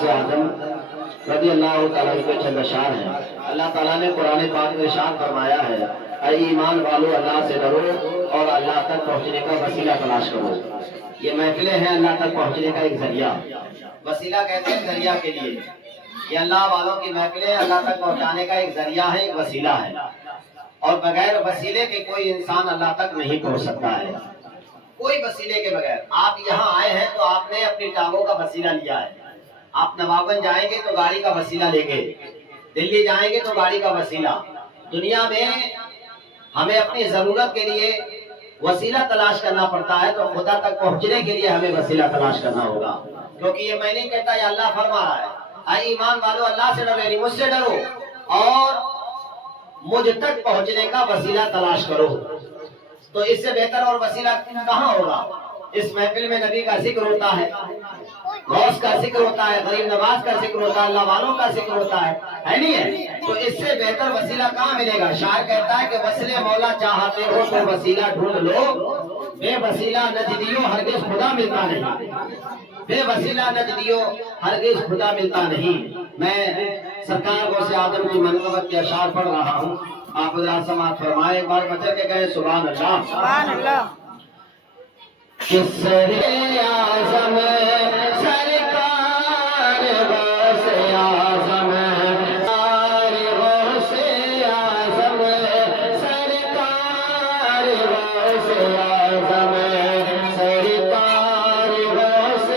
غوث اعظم رضی اللہ تعالیٰ کے چند اشعار ہیں۔ اللہ تعالیٰ نے قرآن پاک میں ارشاد فرمایا ہے، اے ایمان والو اللہ سے ڈرو اور اللہ تک پہنچنے کا وسیلہ تلاش کرو۔ یہ محفلیں ہیں اللہ تک پہنچنے کا ایک ذریعہ، وسیلہ کہتے ہیں ذریعہ کے لیے۔ یہ اللہ والوں کی محفلیں اللہ تک پہنچانے کا ایک ذریعہ ہے، ایک وسیلہ ہے، اور بغیر وسیلے کے کوئی انسان اللہ تک نہیں پہنچ سکتا ہے، کوئی وسیلے کے بغیر۔ آپ یہاں آئے ہیں تو آپ نے اپنی ٹانگوں کا وسیلہ لیا ہے۔ آپ نوابگنج جائیں گے تو گاڑی کا وسیلہ لے گے، دلی جائیں گے تو گاڑی کا وسیلہ۔ دنیا میں ہمیں اپنی ضرورت کے لیے وسیلہ تلاش کرنا پڑتا ہے، تو خدا تک پہنچنے کے لیے ہمیں وسیلہ تلاش کرنا ہوگا، کیونکہ یہ میں نہیں کہتا، یہ اللہ فرما رہا ہے، اے ایمان والو اللہ سے ڈرو، یعنی مجھ سے ڈرو اور مجھ تک پہنچنے کا وسیلہ تلاش کرو۔ تو اس سے بہتر اور وسیلہ کہاں ہوگا؟ اس محفل میں نبی کا ذکر ہوتا ہے، غوث کا ذکر ہوتا ہے، غریب نواز کا ذکر ہوتا ہے، اللہ والوں کا ذکر ہوتا ہے نہیں ہے؟ تو اس سے بہتر وسیلہ کہاں ملے گا؟ شاعر کہتا ہے کہ وصل مولا چاہتے ہو تو وسیلہ ڈھونڈ لو، بے وسیلہ نجدیو ہرگز خدا ملتا نہیں، بے وسیلہ نجدیو ہرگز خدا ملتا نہیں۔ میں سرکار غوث اعظم کی منقبت کے اشعار پڑھ رہا ہوں، آپ حضرات سماعت فرمائے، ایک بار بچر کے کہے سبحان اللہ، سبحان اللہ۔ کس اعظم سرکار غوث اعظم، غوث اعظم سرکار غوث اعظم، سرکار غوث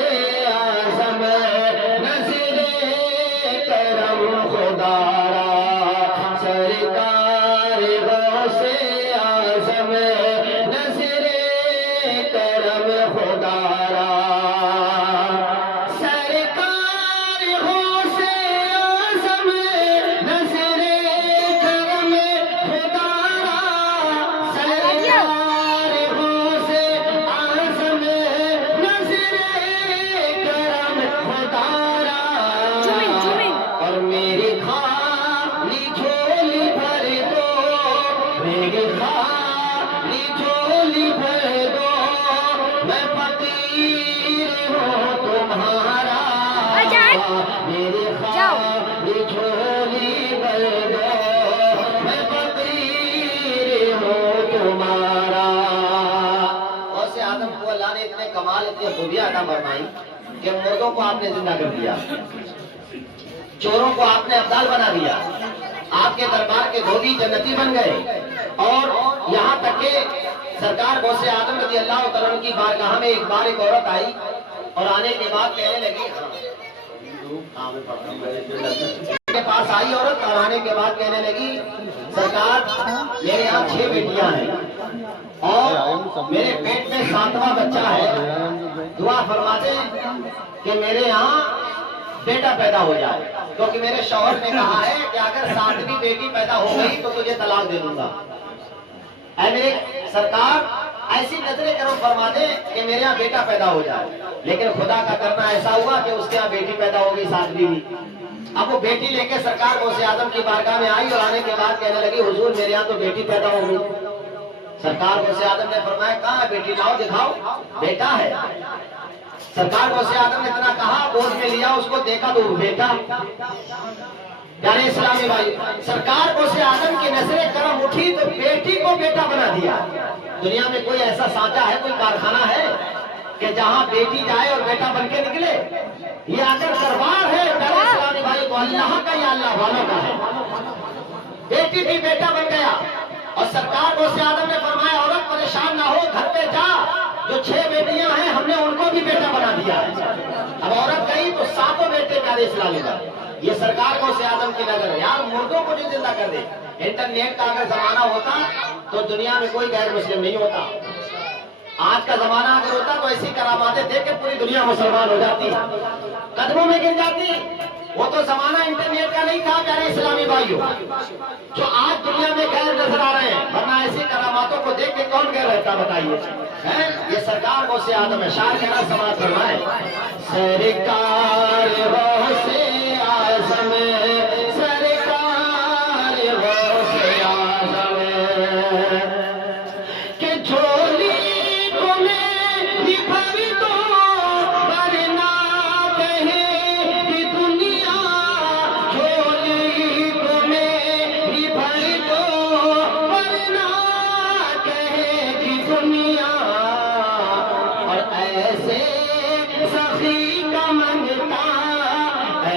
اعظم، نظر کرم خدا را، سرکار غوث اعظم، نظر کرم خدا را، سرکار غوث اعظم، نظر کرم خدا را، سرکار غوث اعظم، نظر کرم خدا را، اور میری خالی جھولی بھر دو، میری خالی جھولی بھر دو، میں فقیر ہوں تمہارا، میری خالی جھولی بھر دو، میں فقیر ہوں تمہارا۔ غوث اعظم کو اللہ نے اتنے کمال، اتنے خوبیاں عطا فرمائی کہ مردوں کو آپ نے زندہ کر دیا، چوروں کو آپ نے ابدال بنا دیا، آپ کے دربار کے دھوبی جنتی بن گئے، اور یہاں تک کہ سرکار غوث اعظم رضی اللہ تعالیٰ عنہ کی بارگاہ میں ایک بار ایک عورت آئی، اور آنے کے بعد کہنے لگی، کے پاس آئی عورت، اور آنے کے بعد کہنے لگی، سرکار میرے یہاں 6 بیٹیاں ہیں اور میرے پیٹ میں 7واں بچہ ہے، دعا فرما دیں کہ میرے یہاں بیٹا پیدا ہو جائے، کیونکہ میرے شوہر نے کہا ہے کہ اگر 7ویں بیٹی پیدا ہو گئی تو تجھے طلاق دے دوں گا۔ اے میرے سرکار ایسی نظریں کرم فرما دیں کہ میرے یہاں بیٹا پیدا ہو جائے، لیکن خدا کا کرنا ایسا ہوا کہ اس کے یہاں بیٹی پیدا ہو گئی 7ویں۔ اب وہ بیٹی لے کے سرکار غوث اعظم کی بارگاہ میں آئی، اور آنے کے بعد کہنے لگی، حضور میرے یہاں تو بیٹی پیدا ہو گئی۔ سرکار غوث اعظم نے فرمایا، کہاں ہے بیٹی؟ لاؤ دکھاؤ، بیٹا ہے۔ سرکار غوث اعظم نے اتنا کہا، گود میں لیا اس کو، دیکھا تو بیٹا۔ پیارے اسلامی بھائی، سرکار غوث اعظم کی نظر کرم اٹھی تو بیٹی کو بیٹا بنا دیا۔ دنیا میں کوئی ایسا سانچہ ہے، کوئی کارخانہ ہے کہ جہاں بیٹی جائے اور بیٹا بن کے نکلے؟ یہ اگر دربار ہے پیارے اسلامی بھائی تو اللہ کا یا اللہ والوں کا ہے۔ بیٹی بھی بیٹا بن گیا، اور سرکار غوث اعظم نے فرمایا، عورت پریشان نہ ہو، گھر پہ جا، جو 6 بیٹیاں ہیں ہم نے ان کو بھی بیٹا بنا دیا ہے۔ اب عورت گئی تو 7 بیٹے پیارے اسلامی بھائی۔ یہ سرکار غوث اعظم کی نظر ہے، یار مردوں کو جو زندہ کر دے۔ انٹرنیٹ کا اگر زمانہ ہوتا تو دنیا میں کوئی غیر مسلم نہیں ہوتا۔ آج کا زمانہ اگر ہوتا تو ایسی کراماتیں دیکھ کے پوری دنیا مسلمان ہو جاتی، قدموں میں گر جاتی۔ وہ تو زمانہ انٹرنیٹ کا نہیں تھا پیارے اسلامی بھائیوں، جو آج دنیا میں غیر نظر آ رہے ہیں، ورنہ ایسی کراماتوں کو دیکھ کے کون غیر رہتا بتائیے؟ یہ سرکار غوث اعظم ہے۔ شاعر کہنا سماعت فرمائے، سرکار غوث اعظم، سرکار غوث اعظم، کہ جھولی کو میری بھر دو، ورنہ کہیں کہ